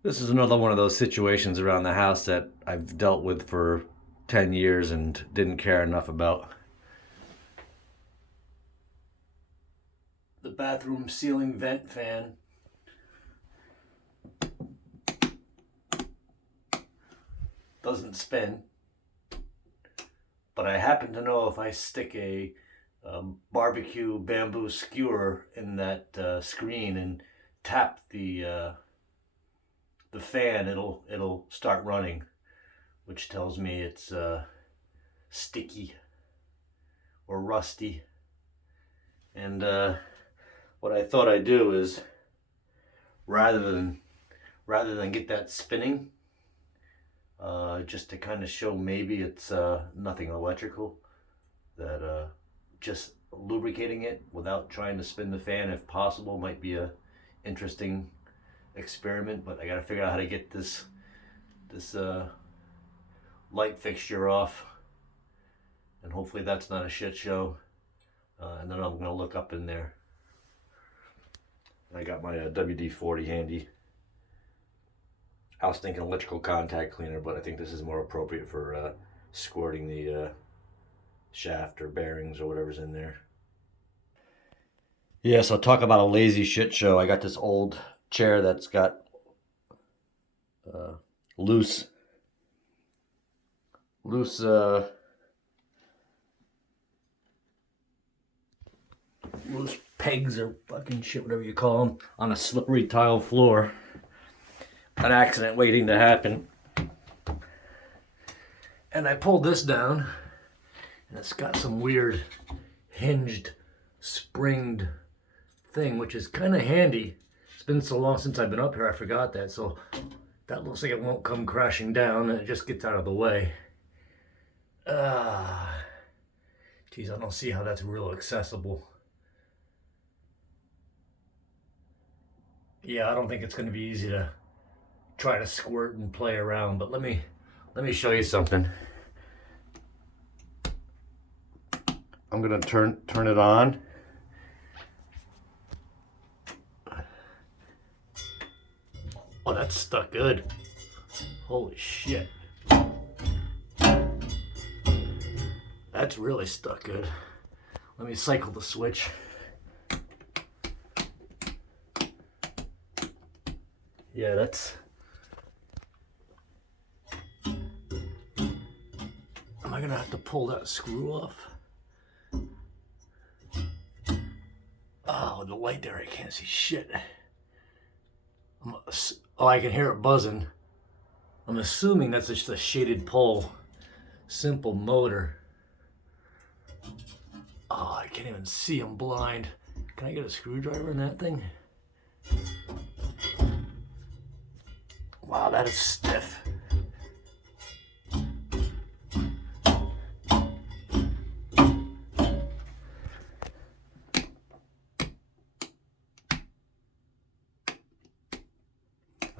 This is another one of those situations around the house that I've dealt with for 10 years and didn't care enough about. The bathroom ceiling vent fan doesn't spin, but I happen to know if I stick a barbecue bamboo skewer in that screen and tap the fan, it'll start running, which tells me it's sticky or rusty. And what I thought I'd do is rather than get that spinning, just to kind of show maybe it's nothing electrical, that just lubricating it without trying to spin the fan, if possible, might be a interesting experiment. But I got to figure out how to get this light fixture off, and hopefully that's not a shit show. And then I'm gonna look up in there. I got my WD-40 handy. I was thinking electrical contact cleaner, but I think this is more appropriate for squirting the shaft or bearings or whatever's in there. Yeah, so talk about a lazy shit show. I got this old chair that's got uh, loose, loose, loose pegs or fucking shit, whatever you call them, on a slippery tile floor. An accident waiting to happen. And I pulled this down, and it's got some weird hinged, springed thing, which is kind of handy. It's been so long since I've been up here, I forgot that. So that looks like it won't come crashing down, and it just gets out of the way. Geez, I don't see how that's real accessible. Yeah, I don't think it's going to be easy to try to squirt and play around, but let me show you something. I'm gonna turn it on. Oh, that's stuck good. Holy shit. That's really stuck good. Let me cycle the switch. Yeah, that's... Am I gonna have to pull that screw off? Oh, the light there, I can't see shit. Oh, I can hear it buzzing. I'm assuming that's just a shaded pole. Simple motor. Oh, I can't even see, I'm blind. Can I get a screwdriver in that thing? Wow, that is stiff.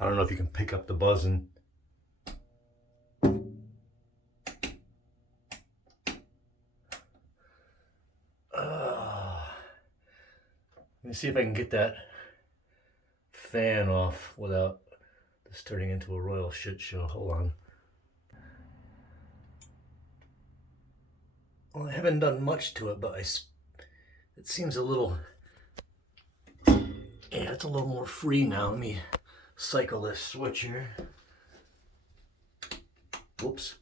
I don't know if you can pick up the buzzing. Let me see if I can get that fan off without this turning into a royal shit show. Hold on. Well, I haven't done much to it, but it seems a little... Yeah, it's a little more free now. Let me cycle this switch here. Whoops.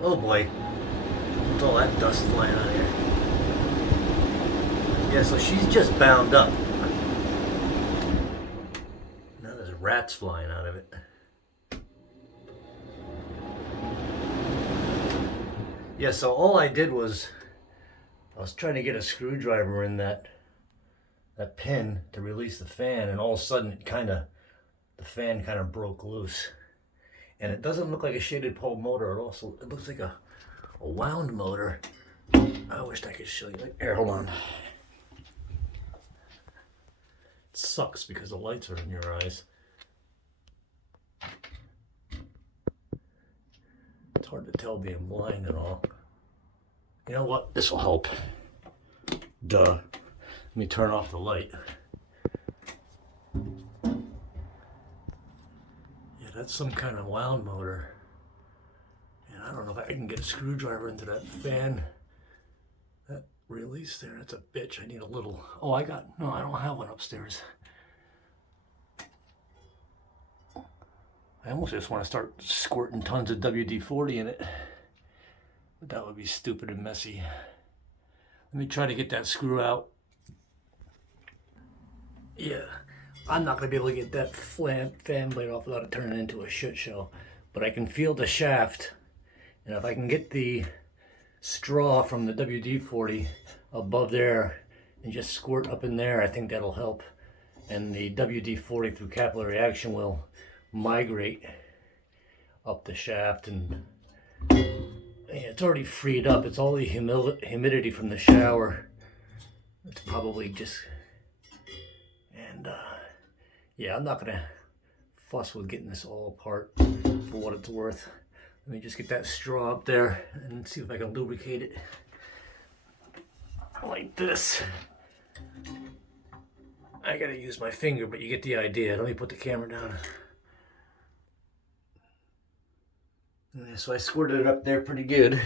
Oh boy. What's all that dust flying out of here? Yeah, so she's just bound up. Now there's rats flying out of it. Yeah, so all I did was I was trying to get a screwdriver in that pin to release the fan, and all of a sudden the fan kind of broke loose. And it doesn't look like a shaded pole motor at all. So it looks like a wound motor. I wished I could show you. Here, hold on. It sucks because the lights are in your eyes. It's hard to tell being blind and all. You know what? This will help. Duh. Let me turn off the light. that's some kind of wound motor. And I don't know if I can get a screwdriver into that fan. That release there, that's a bitch. I need a little, no, I don't have one upstairs. I almost just want to start squirting tons of WD-40 in it. But that would be stupid and messy. Let me try to get that screw out. Yeah, I'm not going to be able to get that fan blade off without it turning into a shit show. But I can feel the shaft. And if I can get the straw from the WD-40 above there and just squirt up in there, I think that'll help. And the WD-40 through capillary action will migrate up the shaft, and it's already freed up. It's all the humidity from the shower. It's probably just, and yeah, I'm not gonna fuss with getting this all apart for what it's worth. Let me just get that straw up there and see if I can lubricate it like this. I gotta use my finger, but you get the idea. Let me put the camera down. So I squirted it up there pretty good.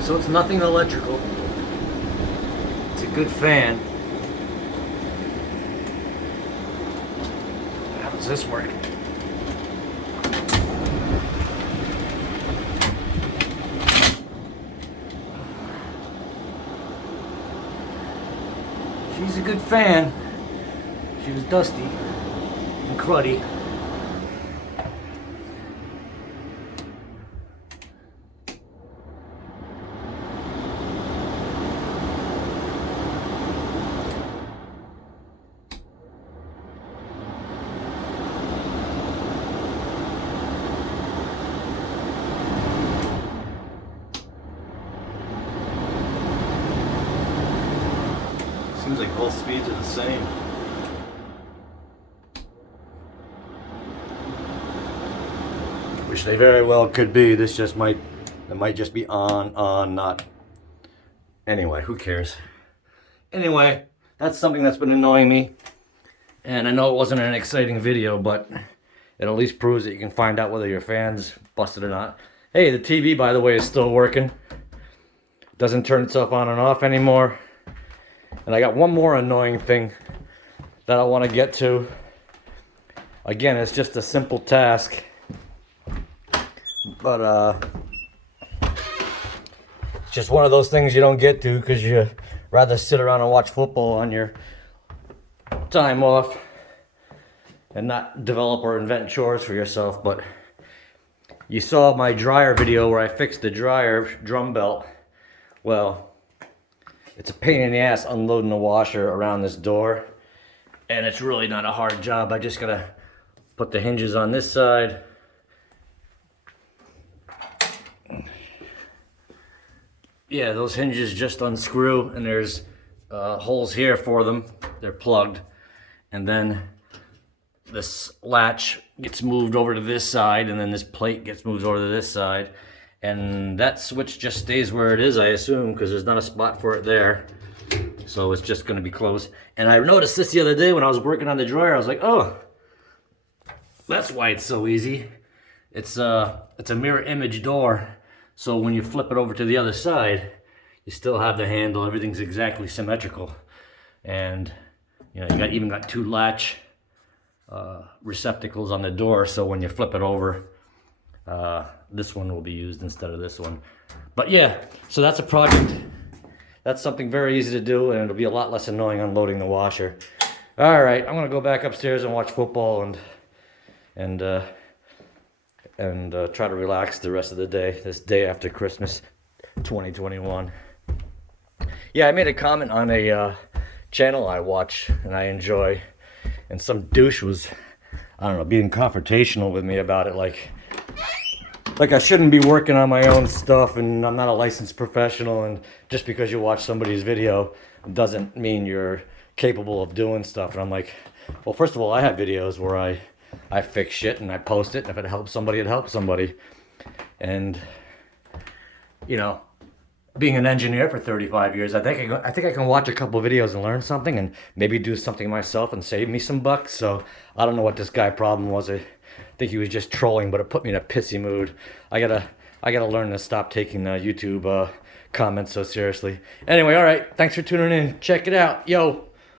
So it's nothing electrical. It's a good fan. How does this work? She's a good fan. She was dusty and cruddy. Seems like both speeds are the same. Which they very well could be. This just might, it might just be on, not. Anyway, who cares? Anyway, that's something that's been annoying me. And I know it wasn't an exciting video, but it at least proves that you can find out whether your fan's busted or not. Hey, the TV, by the way, is still working. Doesn't turn itself on and off anymore. And I got one more annoying thing that I want to get to. Again, it's just a simple task. But it's just one of those things you don't get to because you rather sit around and watch football on your time off and not develop or invent chores for yourself. But you saw my dryer video where I fixed the dryer drum belt. Well, it's a pain in the ass unloading the washer around this door, and it's really not a hard job. I just gotta put the hinges on this side. Yeah, those hinges just unscrew, and there's holes here for them. They're plugged, and then this latch gets moved over to this side, and then this plate gets moved over to this side. And that switch just stays where it is, I assume, because there's not a spot for it there. So it's just going to be closed. And I noticed this the other day when I was working on the dryer. I was like, oh, that's why it's so easy. It's a mirror image door. So when you flip it over to the other side, you still have the handle. Everything's exactly symmetrical. And you know, even got two latch receptacles on the door. So when you flip it over, this one will be used instead of this one. But yeah, so that's a project. That's something very easy to do, and it'll be a lot less annoying unloading the washer. All right, I'm gonna go back upstairs and watch football and try to relax the rest of the day. This day after Christmas, 2021. Yeah, I made a comment on a channel I watch and I enjoy, and some douche was, I don't know, being confrontational with me about it, like I shouldn't be working on my own stuff, and I'm not a licensed professional, and just because you watch somebody's video doesn't mean you're capable of doing stuff. And I'm like, well, first of all, I have videos where I fix shit and I post it, and if it helps somebody, it helps somebody. And you know, being an engineer for 35 years, I think I can watch a couple videos and learn something and maybe do something myself and save me some bucks. So I don't know what this guy problem was. I think he was just trolling, but it put me in a pissy mood. I gotta learn to stop taking YouTube comments so seriously. Anyway, all right. Thanks for tuning in. Check it out. Yo.